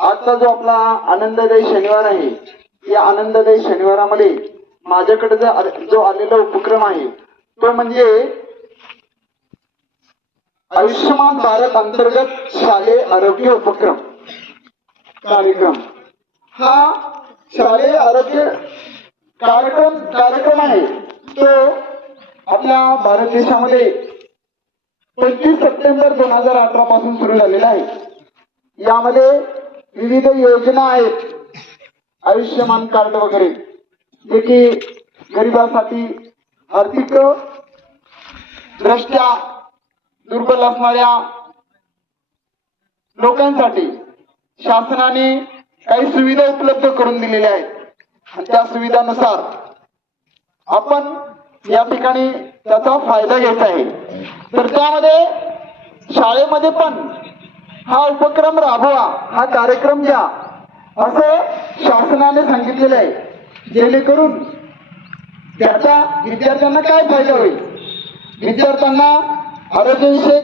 आजचा जो आपला आनंददायी शनिवार आहे, या आनंददायी शनिवारामध्ये माझ्याकडे जो आलेला उपक्रम आहे तो म्हणजे आयुष्यमान भारत अंतर्गत शालेय आरोग्य उपक्रम कार्यक्रम। हा शालेय आरोग्य कार्यक्रम आहे तो आपल्या भारत देशामध्ये 25 सप्टेंबर 2018 पासून सुरू झालेला आहे। यामध्ये विविध योजना आहेत, आयुष्यमान कार्ड वगैरे, जे की गरिबांसाठी, आर्थिक दृष्ट्या दुर्बल असणाऱ्या लोकांसाठी शासनाने काही सुविधा उपलब्ध करून दिलेल्या आहेत आणि त्या सुविधानुसार आपण या ठिकाणी त्याचा फायदा घ्यायचा आहे। तर त्यामध्ये शाळेमध्ये पण हा उपक्रम राबवा, हा कार्यक्रम घ्या असं शासनाने सांगितलेलं आहे, जेणेकरून त्याचा विद्यार्थ्यांना काय फायदा होईल, विद्यार्थ्यांना आरोग्यविषयक